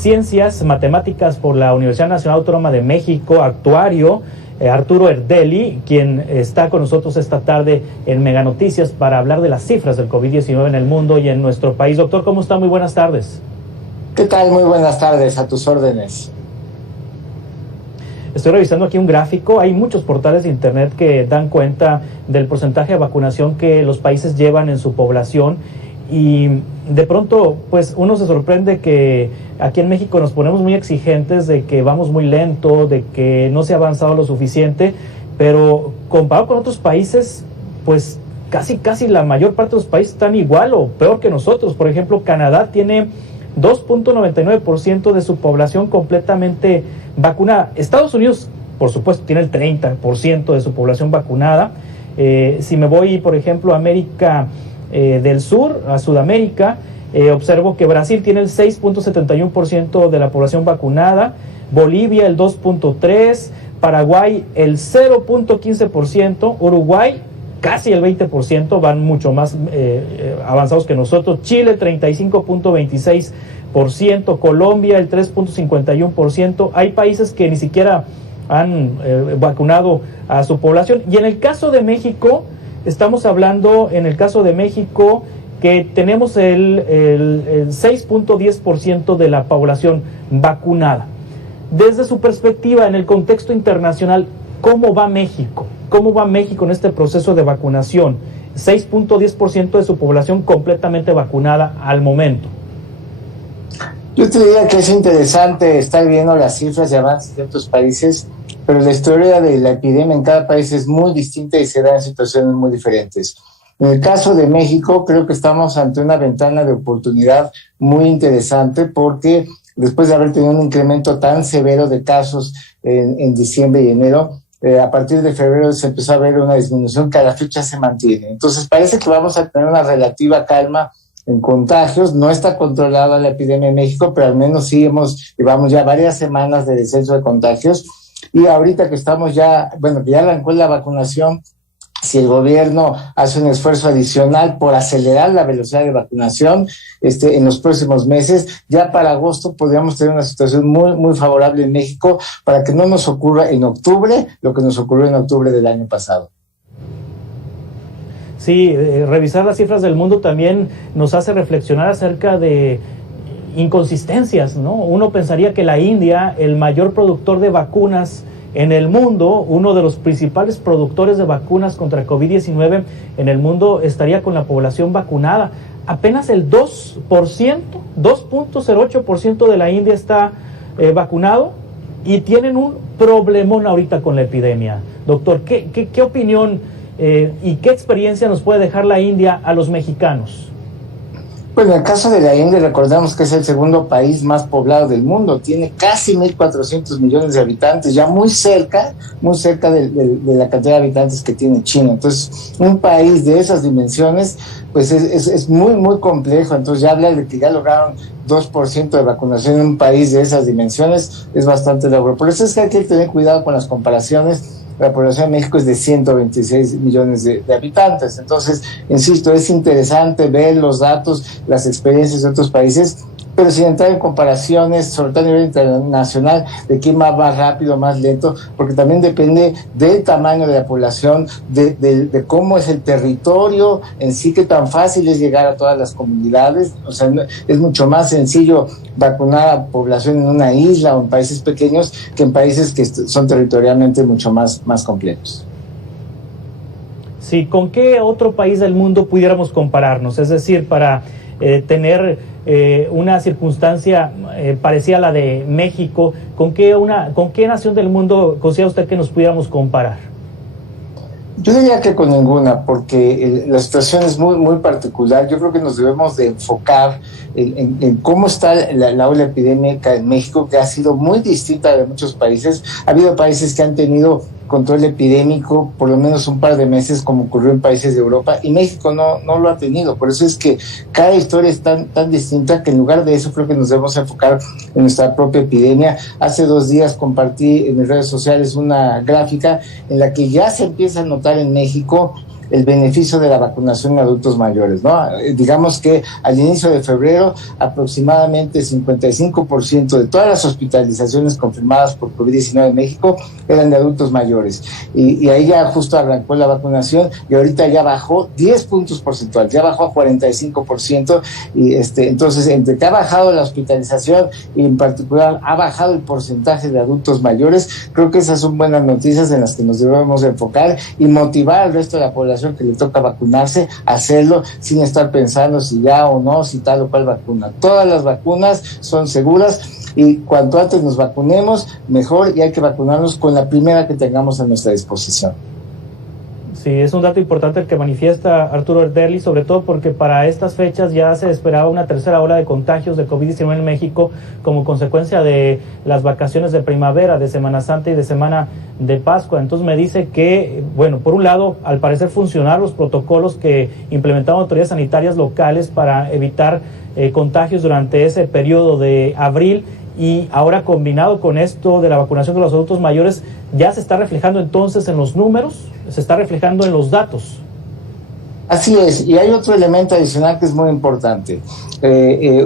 Ciencias Matemáticas por la Universidad Nacional Autónoma de México, actuario, Arturo Erdeli, quien está con nosotros esta tarde en Mega Noticias para hablar de las cifras del COVID-19 en el mundo y en nuestro país. Doctor, ¿cómo está? Muy buenas tardes. ¿Qué tal? Muy buenas tardes, a tus órdenes. Estoy revisando aquí un gráfico. Hay muchos portales de internet que dan cuenta del porcentaje de vacunación que los países llevan en su población, y de pronto pues uno se sorprende que aquí en México nos ponemos muy exigentes de que vamos muy lento, de que no se ha avanzado lo suficiente, pero comparado con otros países, pues casi la mayor parte de los países están igual o peor que nosotros. Por ejemplo, Canadá tiene 2.99% de su población completamente vacunada. Estados Unidos, por supuesto, tiene el 30% de su población vacunada. Si me voy, por ejemplo, a América del Sur, a Sudamérica, observo que Brasil tiene el 6.71% de la población vacunada, Bolivia el 2.3%, Paraguay el 0.15%, Uruguay casi el 20%, van mucho más avanzados que nosotros, Chile el 35.26%, Colombia el 3.51%, hay países que ni siquiera han vacunado a su población. Y en el caso de México, estamos hablando, en el caso de México, que tenemos el 6.10% de la población vacunada. Desde su perspectiva, en el contexto internacional, ¿cómo va México? ¿Cómo va México en este proceso de vacunación? 6.10% de su población completamente vacunada al momento. Yo te diría que es interesante estar viendo las cifras de avances de otros países, pero la historia de la epidemia en cada país es muy distinta y se da en situaciones muy diferentes. En el caso de México, creo que estamos ante una ventana de oportunidad muy interesante, porque después de haber tenido un incremento tan severo de casos en diciembre y enero, a partir de febrero se empezó a ver una disminución que a la fecha se mantiene. Entonces parece que vamos a tener una relativa calma en contagios. No está controlada la epidemia en México, pero al menos sí llevamos ya varias semanas de descenso de contagios. Y ahorita que estamos que ya arrancó la vacunación, si el gobierno hace un esfuerzo adicional por acelerar la velocidad de vacunación en los próximos meses, ya para agosto podríamos tener una situación muy, muy favorable en México para que no nos ocurra en octubre lo que nos ocurrió en octubre del año pasado. Sí, revisar las cifras del mundo también nos hace reflexionar acerca de inconsistencias, ¿no? Uno pensaría que la India, el mayor productor de vacunas en el mundo, uno de los principales productores de vacunas contra COVID-19 en el mundo, estaría con la población vacunada. Apenas el 2.08% de la India está vacunado, y tienen un problemón ahorita con la epidemia. Doctor, ¿qué opinión y qué experiencia nos puede dejar la India a los mexicanos? Bueno, en el caso de la India, recordemos que es el segundo país más poblado del mundo, tiene casi 1.400 millones de habitantes, ya muy cerca de la cantidad de habitantes que tiene China. Entonces, un país de esas dimensiones, pues es muy, muy complejo. Entonces, ya hablar de que ya lograron 2% de vacunación en un país de esas dimensiones es bastante logro. Por eso es que hay que tener cuidado con las comparaciones. La población de México es de 126 millones de habitantes. Entonces, insisto, es interesante ver los datos, las experiencias de otros países, pero sin entrar en comparaciones, sobre todo a nivel internacional, de quién va más rápido, más lento, porque también depende del tamaño de la población, de cómo es el territorio en sí, qué tan fácil es llegar a todas las comunidades. O sea, es mucho más sencillo vacunar a población en una isla o en países pequeños que en países que son territorialmente mucho más complejos. Sí, ¿con qué otro país del mundo pudiéramos compararnos? Es decir, para tener una circunstancia parecida a la de México, ¿con qué nación del mundo considera usted que nos pudiéramos comparar? Yo diría que con ninguna, porque la situación es muy, muy particular. Yo creo que nos debemos de enfocar en cómo está la ola epidémica en México, que ha sido muy distinta de muchos países. Ha habido países que han tenido control epidémico por lo menos un par de meses, como ocurrió en países de Europa, y México no lo ha tenido. Por eso es que cada historia es tan distinta, que en lugar de eso creo que nos debemos enfocar en nuestra propia epidemia. Hace 2 días compartí en mis redes sociales una gráfica en la que ya se empieza a notar en México el beneficio de la vacunación en adultos mayores, ¿no? Digamos que al inicio de febrero, aproximadamente 55% de todas las hospitalizaciones confirmadas por COVID-19 en México eran de adultos mayores. Y ahí ya justo arrancó la vacunación y ahorita ya bajó 10 puntos porcentuales, ya bajó a 45%. Y entonces, entre que ha bajado la hospitalización y en particular ha bajado el porcentaje de adultos mayores, creo que esas son buenas noticias en las que nos debemos enfocar y motivar al resto de la población que le toca vacunarse a hacerlo sin estar pensando si ya o no, si tal o cual vacuna. Todas las vacunas son seguras y cuanto antes nos vacunemos, mejor, y hay que vacunarnos con la primera que tengamos a nuestra disposición. Sí, es un dato importante el que manifiesta Arturo Ardeli, sobre todo porque para estas fechas ya se esperaba una tercera ola de contagios de COVID-19 en México como consecuencia de las vacaciones de primavera, de Semana Santa y de Semana de Pascua. Entonces me dice que, bueno, por un lado, al parecer funcionaron los protocolos que implementaron autoridades sanitarias locales para evitar contagios durante ese periodo de abril, y ahora combinado con esto de la vacunación de los adultos mayores, ¿ya se está reflejando entonces en los números? ¿Se está reflejando en los datos? Así es, y hay otro elemento adicional que es muy importante.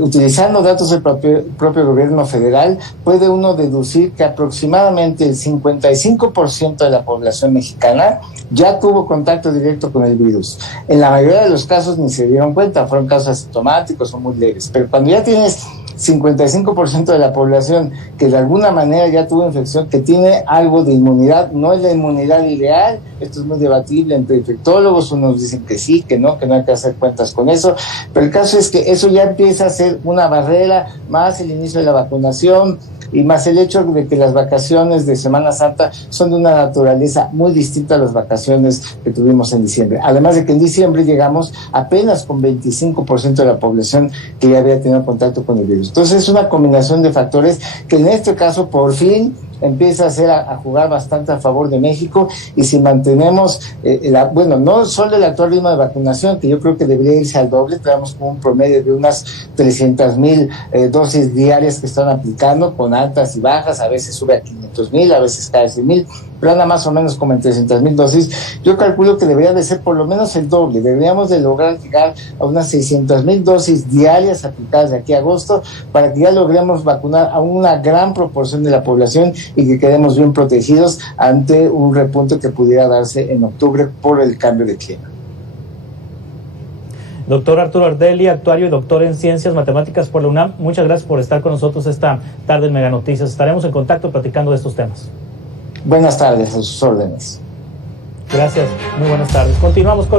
Utilizando datos del propio gobierno federal, puede uno deducir que aproximadamente el 55% de la población mexicana ya tuvo contacto directo con el virus. En la mayoría de los casos ni se dieron cuenta, fueron casos asintomáticos o muy leves, pero cuando ya tienes 55% de la población que de alguna manera ya tuvo infección, que tiene algo de inmunidad, no es la inmunidad ideal, esto es muy debatible entre infectólogos, unos dicen que sí, que no hay que hacer cuentas con eso, pero el caso es que eso ya empieza a ser una barrera, más el inicio de la vacunación y más el hecho de que las vacaciones de Semana Santa son de una naturaleza muy distinta a las vacaciones que tuvimos en diciembre. Además de que en diciembre llegamos apenas con 25% de la población que ya había tenido contacto con el virus. Entonces es una combinación de factores que en este caso por fin empieza a jugar bastante a favor de México, y si mantenemos, no solo el actual ritmo de vacunación, que yo creo que debería irse al doble, tenemos como un promedio de unas 300,000 dosis diarias que están aplicando, con altas y bajas, a veces sube a 500,000, a veces cae a 100,000, pero anda más o menos como en 300,000 dosis. Yo calculo que debería de ser por lo menos el doble, deberíamos de lograr llegar a unas 600,000 dosis diarias aplicadas de aquí a agosto, para que ya logremos vacunar a una gran proporción de la población y que quedemos bien protegidos ante un repunte que pudiera darse en octubre por el cambio de clima. Doctor Arturo Ardeli, actuario y doctor en Ciencias Matemáticas por la UNAM, muchas gracias por estar con nosotros esta tarde en Mega Noticias. Estaremos en contacto platicando de estos temas. Buenas tardes, a sus órdenes. Gracias, muy buenas tardes. Continuamos con